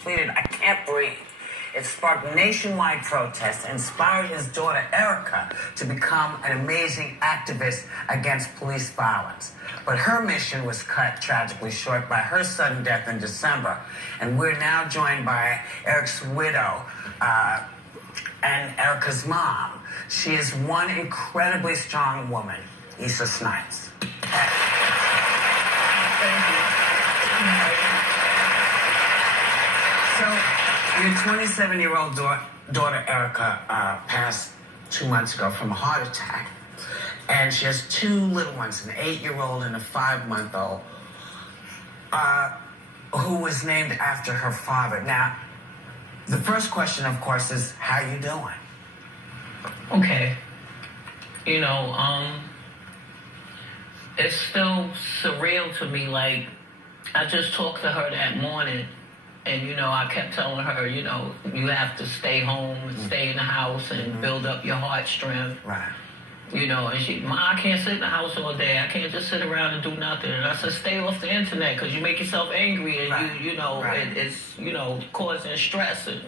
Tweeted, "I can't breathe." It sparked nationwide protests and inspired his daughter, Erica, to become an amazing activist against police violence. But her mission was cut tragically short by her sudden death in December. And we're now joined by Eric's widow and Erica's mom. She is one incredibly strong woman, Issa Snipes. Thank you. So, your 27-year-old daughter, Erica, passed 2 months ago from a heart attack. And she has 2 little ones, an 8-year-old and a 5-month-old, who was named after her father. Now, the first question, of course, is, how you doing? Okay. You know, it's still surreal to me. Like, I just talked to her that morning. And, you know, I kept telling her, you know, you have to stay home and stay in the house and build up your heart strength. Right. You know, and she, Ma, I can't sit in the house all day. I can't just sit around and do nothing. And I said, stay off the internet because you make yourself angry and you know, it's, you know, causing stress. And,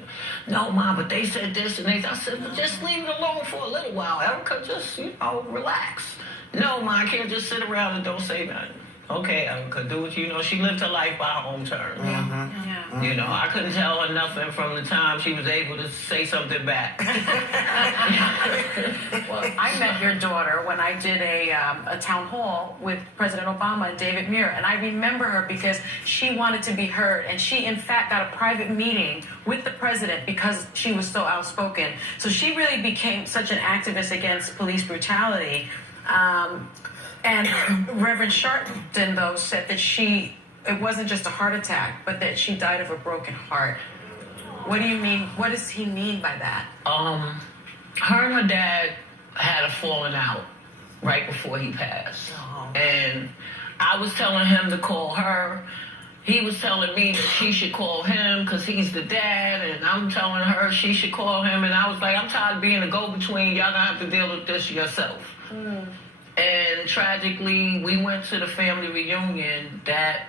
no, Ma, but they said this and they, I said, well, just leave it alone for a little while. Erica, just, you know, relax. No, Ma, I can't just sit around and don't say nothing. Okay, Erica, do what you know. She lived her life by her own terms. Mm-hmm. Yeah. You know, I couldn't tell her nothing from the time she was able to say something back. Well, I met your daughter when I did a town hall with President Obama and David Muir, and I remember her because she wanted to be heard, and she, in fact, got a private meeting with the president because she was so outspoken. So she really became such an activist against police brutality. And Reverend Sharpton, though, said that it wasn't just a heart attack, but that she died of a broken heart. What do you mean? What does he mean by that? Her and her dad had a falling out right before he passed. Oh. And I was telling him to call her. He was telling me that she should call him because he's the dad, and I'm telling her she should call him. And I was like, I'm tired of being a go-between. Y'all gonna have to deal with this yourself. And tragically, we went to the family reunion that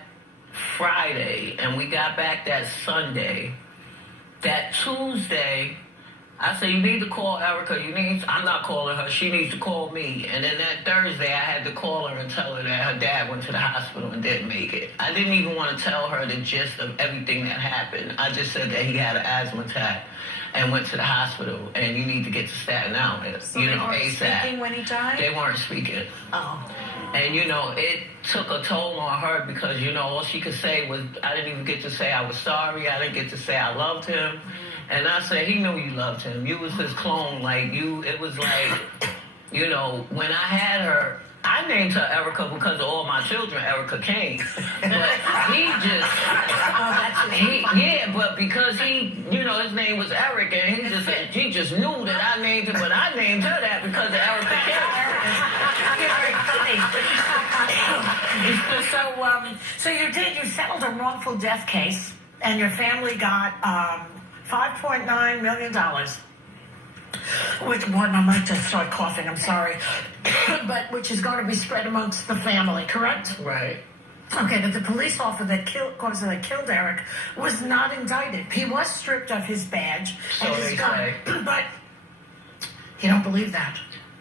Friday, and we got back that Sunday. That Tuesday, I said, you need to call Erica. I'm not calling her. She needs to call me. And then that Thursday, I had to call her and tell her that her dad went to the hospital and didn't make it. I didn't even want to tell her the gist of everything that happened. I just said that he had an asthma attack and went to the hospital, and you need to get to Staten Island, So you they know, weren't ASAP. speaking when he died? They weren't speaking. Oh. And, you know, it took a toll on her because, you know, all she could say was, I didn't even get to say I was sorry. I didn't get to say I loved him. And I said, he knew you loved him. You was his clone. Like, it was like, you know, when I had her, I named her Erica because of all my children, Erica Kane. But he just, but because he, you know, his name was Eric, and he just knew that I named him, but I named her that because of Erica Kane. So you settled a wrongful death case, and your family got $5.9 million. Which one, I might just start coughing, I'm sorry. But which is going to be spread amongst the family, correct? Right. Okay, but the police officer that killed Eric was not indicted. He was stripped of his badge and his gun. But you don't believe that?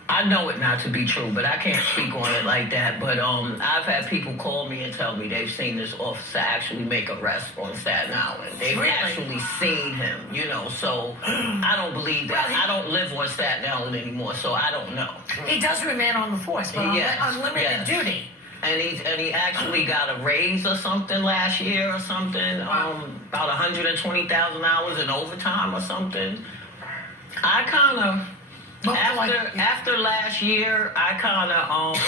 I know it not to be true, but I can't speak on it like that. But I've had people call me and tell me they've seen this officer actually make arrest on Staten Island. They've actually seen him, you know, so I don't believe that. I don't live on Staten Island anymore, so I don't know. He does remain on the force, but on limited duty. And he actually got a raise or something last year or something, about $120,000 in overtime or something. I kind of... After last year, I kind of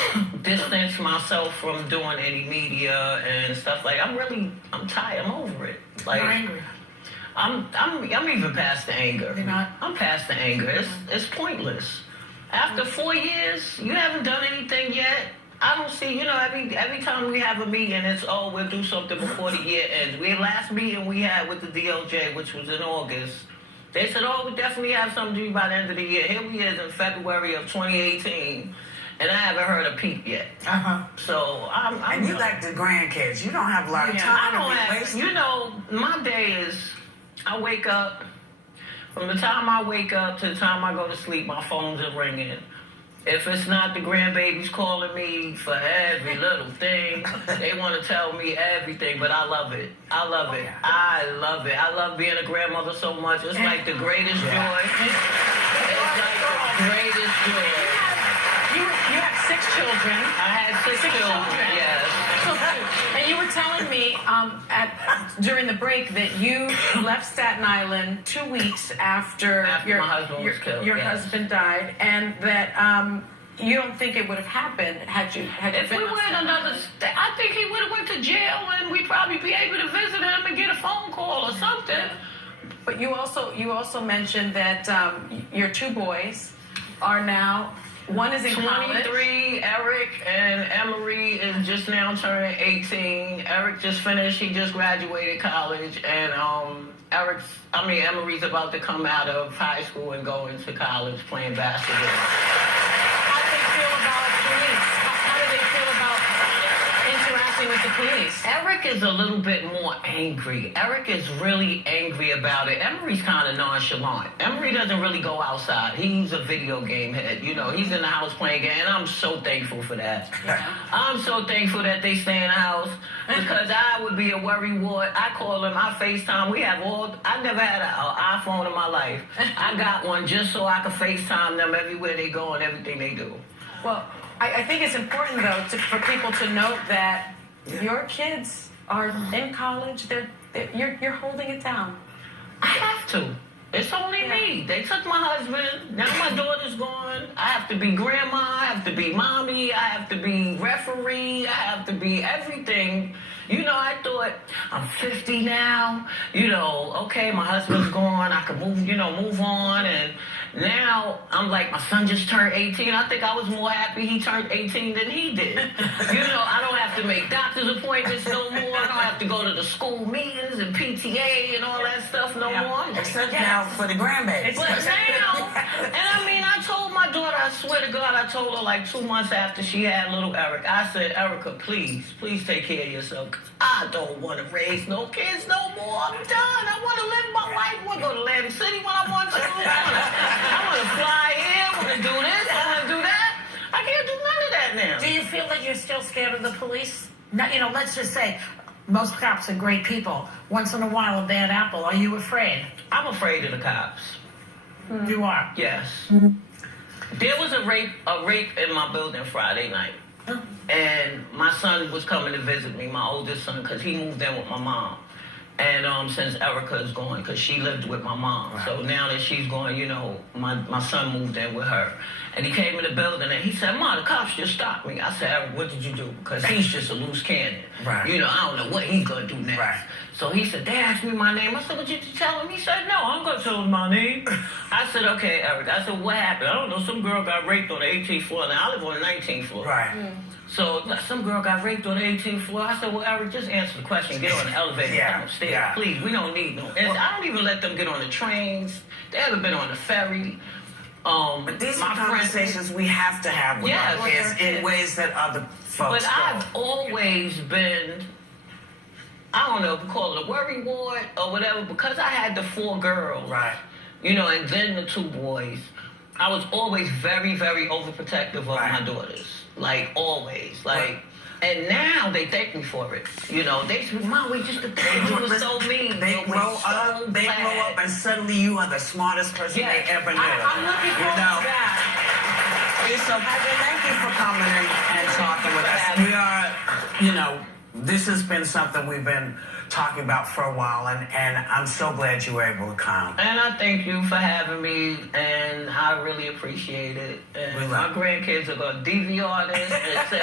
distanced myself from doing any media and stuff. Like, I'm tired. I'm over it. Like, you're angry. I'm even past the anger. You're not? I'm past the anger. It's pointless. After 4 years, you haven't done anything yet. I don't see, you know, every time we have a meeting, it's, we'll do something before the year ends. Last meeting we had with the DOJ, which was in August, they said, we definitely have something to do by the end of the year. Here we is in February of 2018, and I haven't heard a peep yet. So I'm and you like the grandkids. You don't have a lot of time. You know, my day is I wake up. From the time I wake up to the time I go to sleep, my phones are ringing. If it's not the grandbabies calling me for every little thing, they want to tell me everything, but I love it. I love it. I love it. I love being a grandmother so much. It's like the greatest joy. It's like the greatest joy. You have 6 children. I had six children, yes. And you were telling me during the break that you left Staten Island 2 weeks after my husband was killed. Your husband died, and that you don't think it would have happened had you If we been were in another state, I think he would have went to jail, and we'd probably be able to visit him and get a phone call or something. But you also mentioned that your 2 boys are now. One is in 23, college. Eric, and Emery is just now turning 18. Eric just finished, he just graduated college, and Emery's about to come out of high school and go into college playing basketball. How do they feel about police? How do they feel about interacting with the police? Eric is a little bit more angry. Eric is really angry about it. Emery's kind of nonchalant. Emery doesn't really go outside. He's a video game head. You know, he's in the house playing games, and I'm so thankful for that. Yeah. I'm so thankful that they stay in the house because I would be a worry ward. I call them, I FaceTime. I never had an iPhone in my life. I got one just so I could FaceTime them everywhere they go and everything they do. Well, I think it's important, though, for people to note that your kids are in college. You're holding it down. I have to. It's only me. They took my husband. Now my daughter's gone. I have to be grandma. I have to be mommy. I have to be referee. I have to be everything. You know, I thought I'm 50 now. You know, okay, my husband's gone. I can move on. And now I'm like, my son just turned 18. I think I was more happy he turned 18 than he did. I don't have to make doctor's appointments no more. I don't have to go to the school meetings and PTA and all that stuff no more. Except now for the grandbabies. But now, and I told my daughter, I swear to God, I told her like 2 months after she had little Eric, I said, Erica, please take care of yourself. 'Cause I don't want to raise no kids no more. I'm done. I want to live my life. I want to go to Atlantic City when I want to. I want to fly here. I want to do this. I want to do that. I can't do none of that now. Do you feel that you're still scared of the police? No, let's just say most cops are great people. Once in a while, a bad apple. Are you afraid? I'm afraid of the cops. You are? Yes. There was a rape in my building Friday night. And my son was coming to visit me, my oldest son, because he moved in with my mom. And since Erica is gone, because she lived with my mom. Right. So now that she's gone, my son moved in with her. And he came in the building and he said, Ma, the cops just stopped me. I said, Eric, what did you do? Because he's just a loose cannon. Right. I don't know what he's going to do next. Right. So he said, they asked me my name. I said, what did you tell him? He said, no, I'm going to tell him my name. I said, okay, Eric. I said, what happened? I don't know. Some girl got raped on the 18th floor. Now, I live on the 19th floor. Right. So some girl got raped on the 18th floor. I said, well, Eric, just answer the question. Get on the elevator. Come upstairs. Please, we don't need no. I don't even let them get on the trains. They haven't been on the ferry. But these are conversations we have to have with our kids in ways that other folks But I've always been, I don't know if we call it a worry ward or whatever, because I had the 4 girls. Right. And then the 2 boys. I was always very, very overprotective of my daughters. Like, always. And now they thank me for it. They say, Mom, we just think you were so mean. They grow up and suddenly you are the smartest person they ever knew. I'm looking forward to that. So, thank you for coming and talking with us. We are, this has been something we've been talking about for a while, and I'm so glad you were able to come. And I thank you for having me, and I really appreciate it. And my grandkids are going to DVR this and say,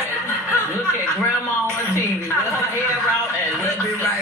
look at Grandma on TV with her hair out, and we'll be right